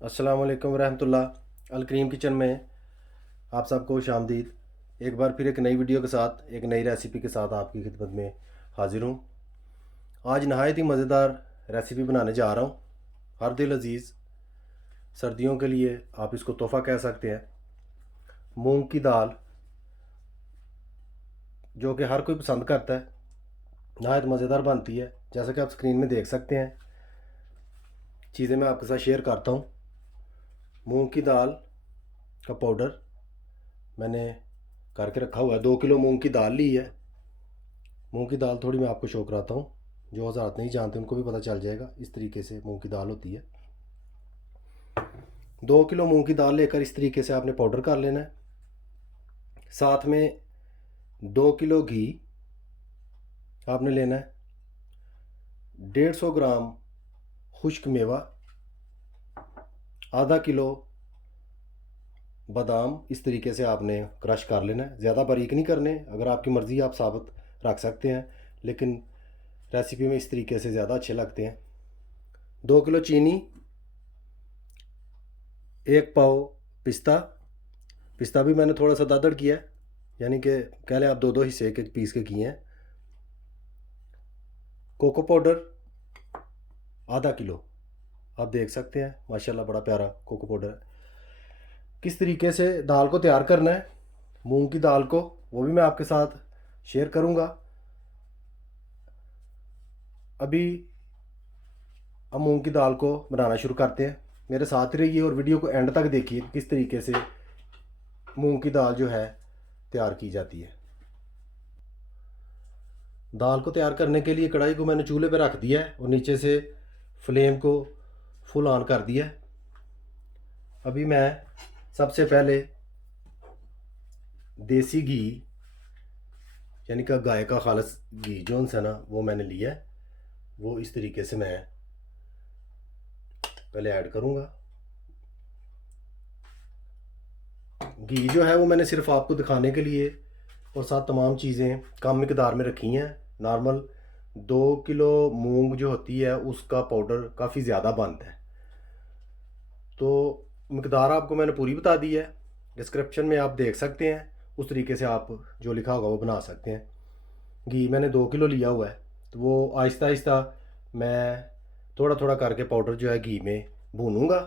अस्सलाम वालेकुम रहमतुल्लाह। अलकरीम किचन में आप सबको खुशामदीद। एक बार फिर एक नई वीडियो के साथ एक नई रेसिपी के साथ आपकी खिदमत में हाजिर हूँ। आज नहायत ही मज़ेदार रेसिपी बनाने जा रहा हूँ। हर दिल अज़ीज़, सर्दियों के लिए आप इसको तोहफ़ा कह सकते हैं। मूंग की दाल जो कि हर कोई पसंद करता है, नहायत मज़ेदार बनती है। जैसा कि आप स्क्रीन में देख सकते हैं, चीज़ें मैं आपके साथ शेयर करता हूँ। मूंग की दाल का पाउडर मैंने करके रखा हुआ है। 2 किलो मूंग की दाल ली है। मूंग की दाल थोड़ी मैं आपको शो कराता हूँ, जो हज़रात नहीं जानते उनको भी पता चल जाएगा। इस तरीके से मूंग की दाल होती है। 2 किलो मूंग की दाल लेकर इस तरीके से आपने पाउडर कर लेना है। साथ में 2 किलो घी आपने लेना है। 150 ग्राम खुश्क मेवा, आधा किलो बादाम इस तरीके से आपने क्रश कर लेना है। ज़्यादा बारीक नहीं करने, अगर आपकी मर्ज़ी आप साबुत रख सकते हैं, लेकिन रेसिपी में इस तरीके से ज़्यादा अच्छे लगते हैं। 2 किलो चीनी, 1 पाव पिस्ता। पिस्ता भी मैंने थोड़ा सा दादड़ किया है, यानी कि कह लें आप 2-2 हिस्से के पीस के किए हैं। कोको पाउडर आधा किलो, आप देख सकते हैं माशाल्लाह बड़ा प्यारा कोको पाउडर है। किस तरीके से दाल को तैयार करना है, मूंग की दाल को, वो भी मैं आपके साथ शेयर करूंगा। अभी हम मूंग की दाल को बनाना शुरू करते हैं। मेरे साथ रहिए और वीडियो को एंड तक देखिए किस तरीके से मूंग की दाल जो है तैयार की जाती है। दाल को तैयार करने के लिए कढ़ाई को मैंने चूल्हे पर रख दिया है और नीचे से फ्लेम को फुल ऑन कर दिया है। अभी मैं सबसे पहले देसी घी, यानी कि गाय का खालस घी जो है ना, वो मैंने लिया है। वो इस तरीके से मैं पहले ऐड करूँगा। घी जो है वो मैंने सिर्फ आपको दिखाने के लिए और साथ तमाम चीज़ें कम मिकदार में रखी हैं। नॉर्मल 2 किलो मूंग जो होती है उसका पाउडर काफ़ी ज़्यादा बनता है, तो मिकदार आपको मैंने पूरी बता दी है। डिस्क्रिप्शन में आप देख सकते हैं, उस तरीके से आप जो लिखा होगा वो बना सकते हैं। घी मैंने 2 किलो लिया हुआ है, तो वो आहिस्ता आहिस्ता मैं थोड़ा थोड़ा करके पाउडर जो है घी में भूनूंगा।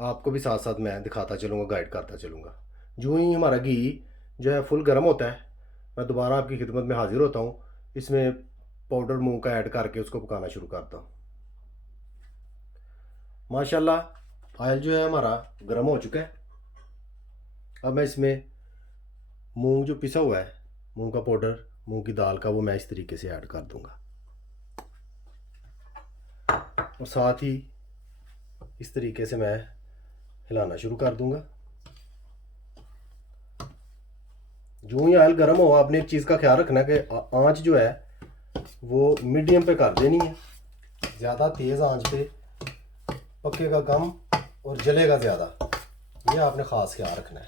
आपको भी साथ साथ मैं दिखाता चलूँगा, गाइड करता चलूँगा। जो ही हमारा घी जो है फुल गर्म होता है, मैं दोबारा आपकी खिदमत में हाजिर होता हूँ। इसमें पाउडर मूंग का ऐड करके उसको पकाना शुरू करता हूँ। माशाल्लाह ऑयल जो है हमारा गर्म हो चुका है। अब मैं इसमें मूंग जो पिसा हुआ है, मूंग का पाउडर मूंग की दाल का, वो मैं इस तरीके से ऐड कर दूंगा और साथ ही इस तरीके से मैं हिलाना शुरू कर दूंगा। जो ही ऑयल गर्म हो, आपने एक चीज़ का ख्याल रखना है कि आंच जो है वो मीडियम पे कर देनी है। ज़्यादा तेज़ आंच पे पकेगा कम और जलेगा ज़्यादा, ये आपने ख़ास ख्याल रखना है।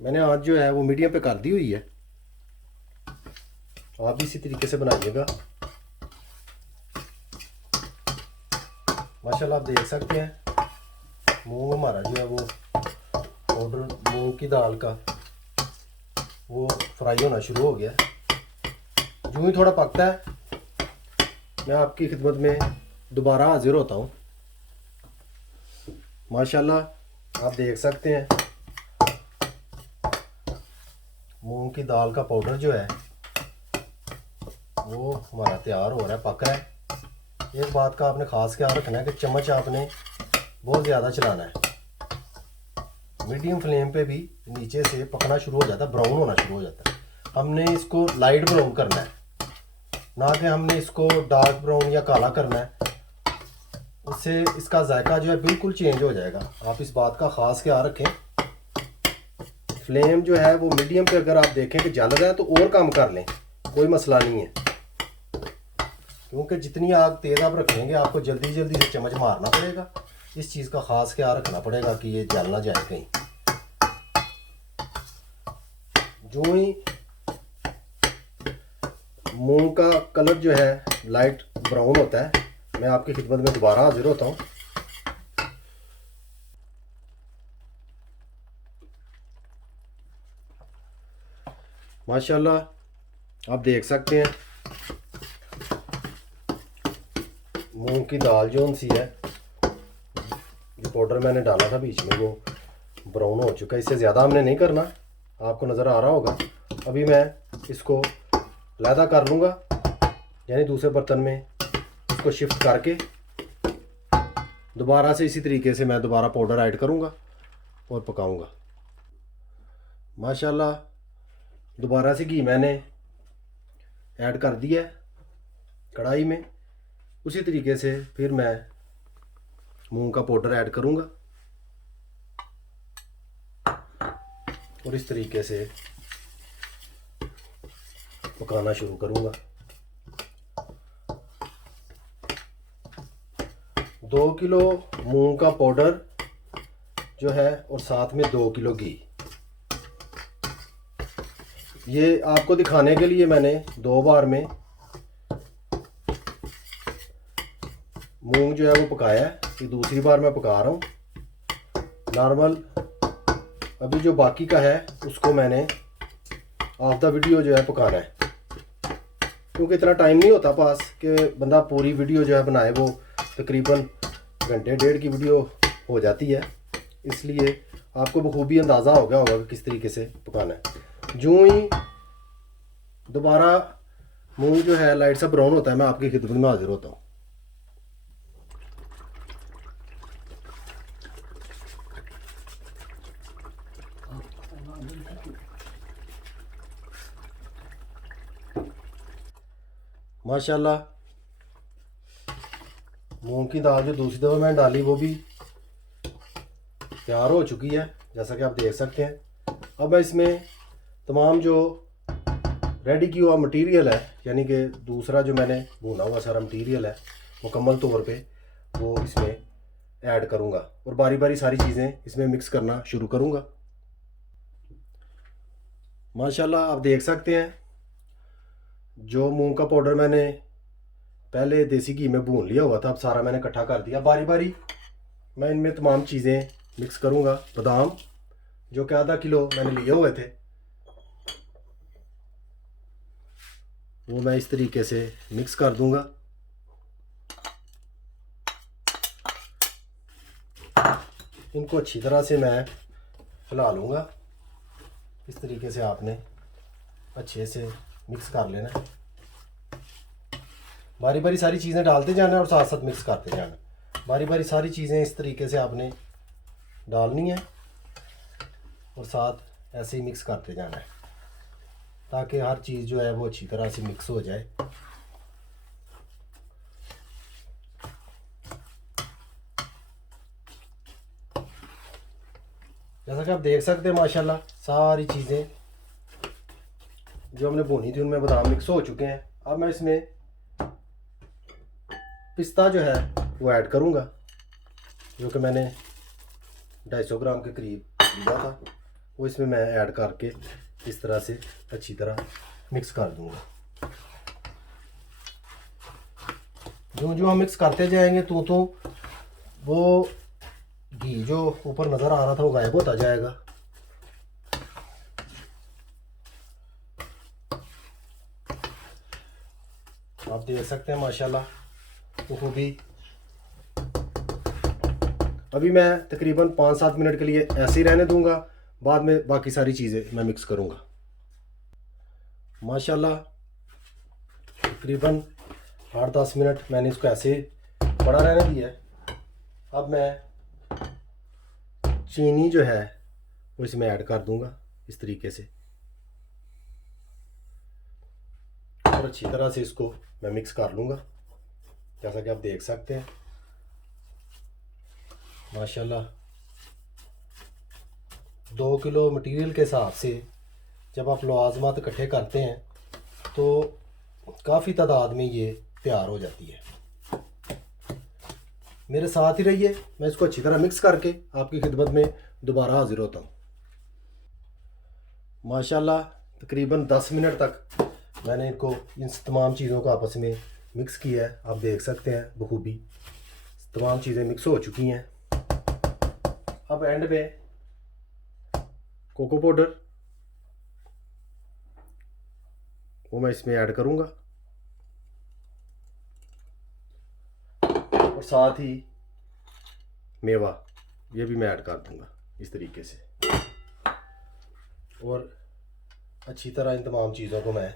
मैंने आंच जो है वो मीडियम पे कर दी हुई है, आप भी इसी तरीके से बनाइएगा। माशाल्लाह आप देख सकते हैं मूंग हमारा जो है वो पाउडर मूंग की दाल का वो फ्राई होना शुरू हो गया। जो ही थोड़ा पकता है मैं आपकी खिदमत में दोबारा हाजिर होता हूँ। माशाल्लाह आप देख सकते हैं मूंग की दाल का पाउडर जो है वो हमारा तैयार हो रहा है, पक रहा है। एक बात का आपने ख़ास ख्याल रखना है कि चम्मच आपने बहुत ज़्यादा चलाना है। मीडियम फ्लेम पे भी नीचे से पकना शुरू हो जाता है, ब्राउन होना शुरू हो जाता है। हमने इसको लाइट ब्राउन करना है, ना कि हमने इसको डार्क ब्राउन या काला करना है। उससे इसका जायका जो है बिल्कुल चेंज हो जाएगा। आप इस बात का ख़ास ख्याल रखें। फ्लेम जो है वो मीडियम पे, अगर आप देखें कि जल रहा है तो और कम कर लें, कोई मसला नहीं है। क्योंकि जितनी आग तेज़ आप रखेंगे आपको जल्दी जल्दी से चम्मच मारना पड़ेगा। इस चीज़ का ख़ास ख्याल रखना पड़ेगा कि ये जल ना जाए कहीं। जो ही मूंग का कलर जो है लाइट ब्राउन होता है, मैं आपकी खिदमत में दोबारा हाजिर होता हूँ। माशाल्लाह आप देख सकते हैं मूंग की दाल जो सी है, जो पाउडर मैंने डाला था बीच में वो ब्राउन हो चुका है। इससे ज़्यादा हमने नहीं करना, आपको नज़र आ रहा होगा। अभी मैं इसको लैदा कर लूँगा, यानी दूसरे बर्तन में इसको शिफ्ट करके दोबारा से इसी तरीके से मैं दोबारा पाउडर ऐड करूँगा और पकाऊँगा। माशाल्लाह दोबारा से घी मैंने ऐड कर दिया है कढ़ाई में। उसी तरीके से फिर मैं मूंग का पाउडर ऐड करूँगा और इस तरीके से पकाना शुरू करूँगा। 2 किलो मूंग का पाउडर जो है और साथ में 2 किलो घी, ये आपको दिखाने के लिए मैंने 2 बार में मूंग जो है वो पकाया है। ये दूसरी बार मैं पका रहा हूँ नॉर्मल। अभी जो बाकी का है उसको मैंने ऑफ द वीडियो जो है पकाना है, क्योंकि इतना टाइम नहीं होता पास कि बंदा पूरी वीडियो जो है बनाए। वो तकरीबन घंटे डेढ़ की वीडियो हो जाती है, इसलिए आपको बखूबी अंदाज़ा हो गया होगा कि किस तरीके से पकाना है। जो ही दोबारा मूंग जो है लाइट सा ब्राउन होता है, मैं आपकी खिदमत में हाजिर होता हूँ। माशाल्लाह मूंग की दाल जो दूसरी दफ़ा मैंने डाली वो भी तैयार हो चुकी है, जैसा कि आप देख सकते हैं। अब मैं इसमें तमाम जो रेडी किया हुआ मटेरियल है, यानी कि दूसरा जो मैंने भुना हुआ सारा मटेरियल है मुकम्मल तौर पे वो इसमें ऐड करूँगा और बारी बारी सारी चीज़ें इसमें मिक्स करना शुरू करूँगा। माशाल्लाह आप देख सकते हैं जो मूंग का पाउडर मैंने पहले देसी घी में भून लिया हुआ था, अब सारा मैंने इकट्ठा कर दिया। बारी बारी मैं इनमें तमाम चीज़ें मिक्स करूँगा। बादाम जो कि आधा किलो मैंने लिए हुए थे वो मैं इस तरीके से मिक्स कर दूंगा। इनको अच्छी तरह से मैं हिला लूँगा। इस तरीके से आपने अच्छे से मिक्स कर लेना है। बारी बारी सारी चीज़ें डालते जाना और साथ साथ मिक्स करते जाना। बारी बारी सारी चीज़ें इस तरीके से आपने डालनी है और साथ ऐसे ही मिक्स करते जाना है, ताकि हर चीज़ जो है वो अच्छी तरह से मिक्स हो जाए। जैसा कि आप देख सकते हैं माशाल्लाह सारी चीज़ें जो हमने भुनी थी उनमें बादाम मिक्स हो चुके हैं। अब मैं इसमें पिस्ता जो है वो ऐड करूँगा, जो कि मैंने 250 ग्राम के करीब लिया था। वो इसमें मैं ऐड करके इस तरह से अच्छी तरह मिक्स कर दूँगा। जो जो हम मिक्स करते जाएंगे तो वो घी जो ऊपर नज़र आ रहा था वो गायब होता जाएगा। आप देख सकते हैं माशाल्लाह वो भी। अभी मैं तकरीबन 5-7 मिनट के लिए ऐसे ही रहने दूंगा, बाद में बाकी सारी चीज़ें मैं मिक्स करूंगा। माशाल्लाह तकरीबन 8-10 मिनट मैंने इसको ऐसे पड़ा रहने दिया है। अब मैं चीनी जो है वो इसमें ऐड कर दूंगा इस तरीके से और अच्छी तरह से इसको मैं मिक्स कर लूँगा, जैसा कि आप देख सकते हैं। माशाल्लाह 2 किलो मटेरियल के हिसाब से जब आप लवाजमात इकट्ठे करते हैं तो काफ़ी तादाद में ये तैयार हो जाती है। मेरे साथ ही रहिए, मैं इसको अच्छी तरह मिक्स करके आपकी खिदमत में दोबारा हाजिर होता हूँ। माशाल्लाह तकरीबन 10 मिनट तक मैंने इनको इन तमाम चीज़ों को आपस में मिक्स किया है, आप देख सकते हैं बखूबी तमाम चीज़ें मिक्स हो चुकी हैं। अब एंड पे कोको पाउडर वो मैं इसमें ऐड करूँगा और साथ ही मेवा ये भी मैं ऐड कर दूँगा इस तरीके से। और अच्छी तरह इन तमाम चीज़ों को मैं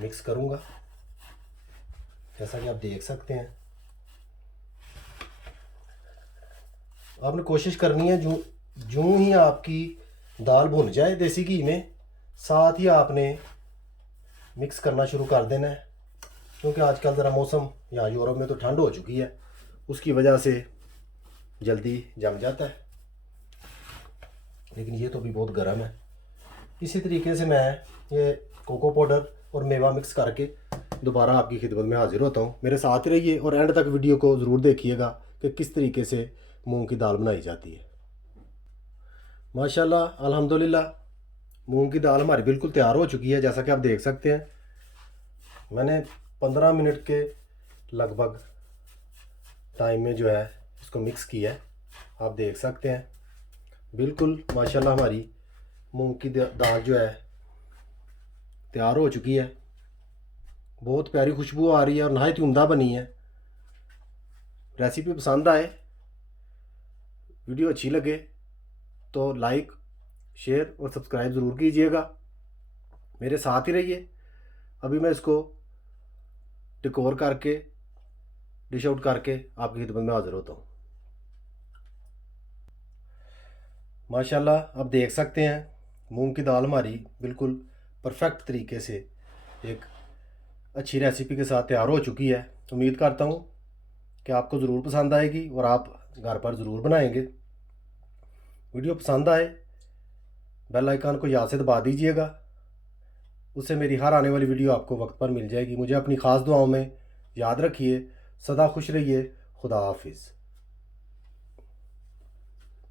मिक्स करूँगा जैसा कि आप देख सकते हैं। आपने कोशिश करनी है जूं ही आपकी दाल भुन जाए देसी घी में, साथ ही आपने मिक्स करना शुरू कर देना है, क्योंकि आजकल ज़रा मौसम यहाँ यूरोप में तो ठंड हो चुकी है, उसकी वजह से जल्दी जम जाता है, लेकिन ये तो भी बहुत गर्म है। इसी तरीके से मैं ये कोको पाउडर और मेवा मिक्स करके दोबारा आपकी खिदमत में हाजिर होता हूँ। मेरे साथ रहिए और एंड तक वीडियो को ज़रूर देखिएगा कि किस तरीके से मूंग की दाल बनाई जाती है। माशाल्लाह अल्हम्दुलिल्लाह मूंग की दाल हमारी बिल्कुल तैयार हो चुकी है। जैसा कि आप देख सकते हैं मैंने 15 मिनट के लगभग टाइम में जो है इसको मिक्स किया है। आप देख सकते हैं बिल्कुल माशाल्लाह हमारी मूंग की दाल जो है तैयार हो चुकी है। बहुत प्यारी खुशबू आ रही है और नहायत ही उम्दा बनी है। रेसिपी पसंद आए, वीडियो अच्छी लगे तो लाइक शेयर और सब्सक्राइब ज़रूर कीजिएगा। मेरे साथ ही रहिए। अभी मैं इसको डेकोर करके डिश आउट करके आपकी खिदमत में हाजिर होता हूँ। माशाल्लाह आप देख सकते हैं मूंग की दाल हमारी बिल्कुल परफेक्ट तरीके से एक अच्छी रेसिपी के साथ तैयार हो चुकी है। उम्मीद करता हूँ कि आपको ज़रूर पसंद आएगी और आप घर पर ज़रूर बनाएंगे। वीडियो पसंद आए बेल आइकन को याद से दबा दीजिएगा, उससे मेरी हर आने वाली वीडियो आपको वक्त पर मिल जाएगी। मुझे अपनी ख़ास दुआओं में याद रखिए। सदा खुश रहिए। खुदा हाफिज़।